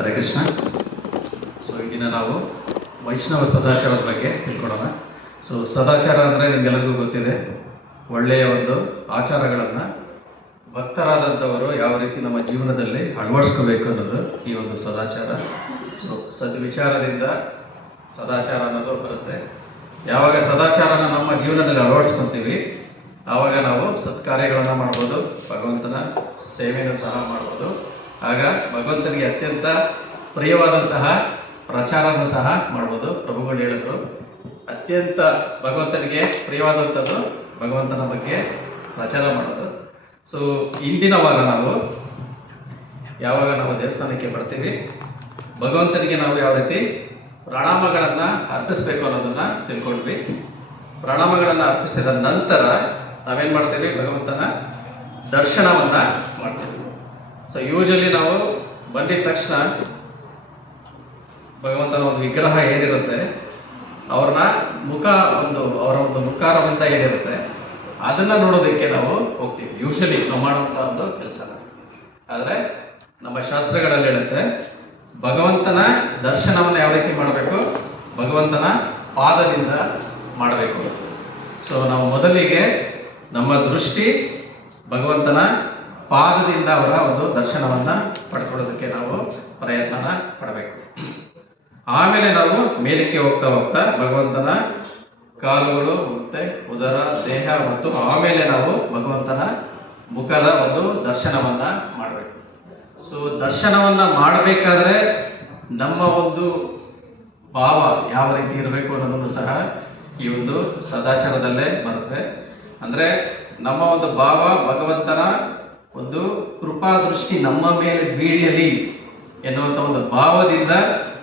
Hare Krishna so ಇಂದಿನ ದಿನ ನಾವು ವೈಷ್ಣವ ಸದಾಚಾರದ ಬಗ್ಗೆ ತಿಳ್ಕೊಳ್ಳೋಣ ಸೊ ಸದಾಚಾರ ಅಂದರೆ ನಿಮಗೆಲ್ಲರಿಗೂ ಗೊತ್ತಿದೆ, ಒಳ್ಳೆಯ ಒಂದು ಆಚಾರಗಳನ್ನು ಭಕ್ತರಾದಂಥವರು ಯಾವ ರೀತಿ ನಮ್ಮ ಜೀವನದಲ್ಲಿ ಅಳವಡಿಸ್ಕೋಬೇಕು ಅನ್ನೋದು ಈ ಒಂದು ಸದಾಚಾರ. ಸೊ ಸದ್ವಿಚಾರದಿಂದ ಸದಾಚಾರ ಅನ್ನೋದು ಬರುತ್ತೆ. ಯಾವಾಗ ಸದಾಚಾರನ ನಮ್ಮ ಜೀವನದಲ್ಲಿ ಅಳವಡಿಸ್ಕೊತೀವಿ, ಆವಾಗ ನಾವು ಸತ್ಕಾರ್ಯಗಳನ್ನು ಮಾಡ್ಬೋದು, ಭಗವಂತನ ಸೇವೆಯನ್ನು ಸಹ ಮಾಡ್ಬೋದು. ಆಗ ಭಗವಂತನಿಗೆ ಅತ್ಯಂತ ಪ್ರಿಯವಾದಂತಹ ಪ್ರಚಾರವನ್ನು ಸಹ ಮಾಡ್ಬೋದು. ಪ್ರಭುಗಳು ಹೇಳಿದ್ರು, ಅತ್ಯಂತ ಭಗವಂತನಿಗೆ ಪ್ರಿಯವಾದಂಥದ್ದು ಭಗವಂತನ ಬಗ್ಗೆ ಪ್ರಚಾರ ಮಾಡೋದು. ಸೊ ಇಂದಿನ ವಾರ ನಾವು, ಯಾವಾಗ ನಾವು ದೇವಸ್ಥಾನಕ್ಕೆ ಬರ್ತೀವಿ, ಭಗವಂತನಿಗೆ ನಾವು ಯಾವ ರೀತಿ ಪ್ರಣಾಮಗಳನ್ನು ಅರ್ಪಿಸ್ಬೇಕು ಅನ್ನೋದನ್ನು ತಿಳ್ಕೊಂಡ್ವಿ. ಪ್ರಣಾಮಗಳನ್ನು ಅರ್ಪಿಸಿದ ನಂತರ ನಾವೇನು ಮಾಡ್ತೀವಿ, ಭಗವಂತನ ದರ್ಶನವನ್ನು ಮಾಡ್ತೀವಿ. ಸೊ ಯೂಶಲಿ ನಾವು ಬಂದಿದ ತಕ್ಷಣ ಭಗವಂತನ ಒಂದು ವಿಗ್ರಹ ಏನಿರುತ್ತೆ ಅವ್ರನ್ನ ಮುಖ ಒಂದು, ಅವರ ಒಂದು ಮುಖಾರವಂತ ಏನಿರುತ್ತೆ ಅದನ್ನ ನೋಡೋದಕ್ಕೆ ನಾವು ಹೋಗ್ತೀವಿ. ಯೂಶಲಿ ನಾವು ಮಾಡುವಂಥ ಒಂದು ಕೆಲಸ ಆದರೆ ನಮ್ಮ ಶಾಸ್ತ್ರಗಳಲ್ಲಿ ಹೇಳುತ್ತೆ, ಭಗವಂತನ ದರ್ಶನವನ್ನು ಯಾವ ರೀತಿ ಮಾಡಬೇಕು? ಭಗವಂತನ ಪಾದದಿಂದ ಮಾಡಬೇಕು. ಸೊ ನಾವು ಮೊದಲಿಗೆ ನಮ್ಮ ದೃಷ್ಟಿ ಭಗವಂತನ ಪಾದದಿಂದ ಅವರ ಒಂದು ದರ್ಶನವನ್ನು ಪಡ್ಕೊಳ್ಳೋದಕ್ಕೆ ನಾವು ಪ್ರಯತ್ನನ ಪಡಬೇಕು. ಆಮೇಲೆ ನಾವು ಮೇಲಕ್ಕೆ ಹೋಗ್ತಾ ಹೋಗ್ತಾ ಭಗವಂತನ ಕಾಲುಗಳು ಮತ್ತೆ ಉದರ, ದೇಹ ಮತ್ತು ಆಮೇಲೆ ನಾವು ಭಗವಂತನ ಮುಖದ ಒಂದು ದರ್ಶನವನ್ನ ಮಾಡಬೇಕು. ಸೊ ದರ್ಶನವನ್ನ ಮಾಡಬೇಕಾದ್ರೆ ನಮ್ಮ ಒಂದು ಭಾವ ಯಾವ ರೀತಿ ಇರಬೇಕು ಅನ್ನೋದನ್ನು ಸಹ ಈ ಒಂದು ಸದಾಚಾರದಲ್ಲೇ ಬರುತ್ತೆ. ಅಂದ್ರೆ ನಮ್ಮ ಒಂದು ಭಾವ ಭಗವಂತನ ಒಂದು ಕೃಪಾ ದೃಷ್ಟಿ ನಮ್ಮ ಮೇಲೆ ಬೀಳಲಿ ಎನ್ನುವಂಥ ಒಂದು ಭಾವದಿಂದ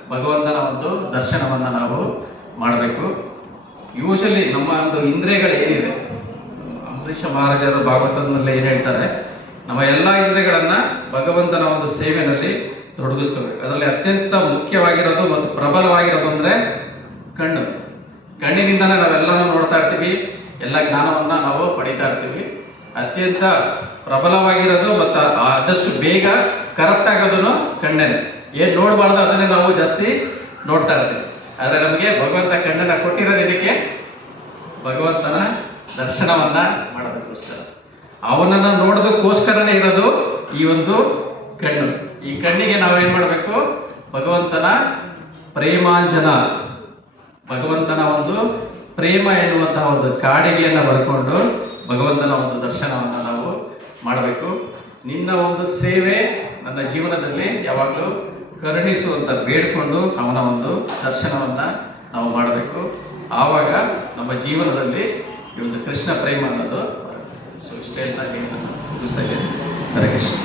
ಭಗವಂತನ ಒಂದು ದರ್ಶನವನ್ನು ನಾವು ಮಾಡಬೇಕು. ಯೂಶಲಿ ನಮ್ಮ ಒಂದು ಇಂದ್ರಿಯಗಳು ಏನಿದೆ? ಅಂಬರೀಷ ಮಹಾರಾಜರು ಭಾಗವತದಲ್ಲಿ ಏನು ಹೇಳ್ತಾರೆ? ನಮ್ಮ ಎಲ್ಲ ಇಂದ್ರಿಯಗಳನ್ನ ಭಗವಂತನ ಒಂದು ಸೇವೆಯಲ್ಲಿ ತೊಡಗಿಸ್ಕೋಬೇಕು. ಅದರಲ್ಲಿ ಅತ್ಯಂತ ಮುಖ್ಯವಾಗಿರೋದು ಮತ್ತು ಪ್ರಬಲವಾಗಿರೋದು ಅಂದ್ರೆ ಕಣ್ಣು. ಕಣ್ಣಿನಿಂದನೇ ನಾವೆಲ್ಲನೂ ನೋಡ್ತಾ ಇರ್ತೀವಿ. ಎಲ್ಲ ಜ್ಞಾನವನ್ನ ನಾವು ಪಡಿತಾ ಇರ್ತೀವಿ. ಅತ್ಯಂತ ಪ್ರಬಲವಾಗಿರೋದು ಮತ್ತು ಆದಷ್ಟು ಬೇಗ ಕರಪ್ಟ್ ಆಗೋದನ್ನು ಕಣ್ಣೇನೆ ಏನು ನೋಡಬಾರ್ದು ಅದನ್ನೇ ನಾವು ಜಾಸ್ತಿ ನೋಡ್ತಾ ಇರ್ತೀವಿ. ಆದರೆ ನಮಗೆ ಭಗವಂತ ಕಣ್ಣನ್ನ ಕೊಟ್ಟಿರೋದು ಇದಕ್ಕೆ ಭಗವಂತನ ದರ್ಶನವನ್ನ ಮಾಡೋದಕ್ಕೋಸ್ಕರ. ಅವನನ್ನು ನೋಡೋದಕ್ಕೋಸ್ಕರನೇ ಇರೋದು ಈ ಒಂದು ಕಣ್ಣು. ಈ ಕಣ್ಣಿಗೆ ನಾವೇನ್ ಮಾಡಬೇಕು? ಭಗವಂತನ ಪ್ರೇಮಾಂಜನ. ಭಗವಂತನ ಒಂದು ಪ್ರೇಮ ಎನ್ನುವಂತಹ ಒಂದು ಕಾಡಿಗೆಯನ್ನು ಬರ್ಕೊಂಡು ಭಗವಂತನ ಒಂದು ದರ್ಶನವನ್ನು ನಾವು ಮಾಡಬೇಕು. ನಿನ್ನ ಒಂದು ಸೇವೆ ನನ್ನ ಜೀವನದಲ್ಲಿ ಯಾವಾಗಲೂ ಕರುಣಿಸುವಂತ ಬೇಡಿಕೊಂಡು ಅವನ ಒಂದು ದರ್ಶನವನ್ನು ನಾವು ಮಾಡಬೇಕು. ಆವಾಗ ನಮ್ಮ ಜೀವನದಲ್ಲಿ ಈ ಒಂದು ಕೃಷ್ಣ ಪ್ರೇಮ ಅನ್ನೋದು. ಸೊ ಇಷ್ಟೇ ಅಂತ ಹೇಳಿ ನಾನು ಮುಗಿಸ್ತಾ ಇದ್ದೇನೆ. ಹರೇ ಕೃಷ್ಣ.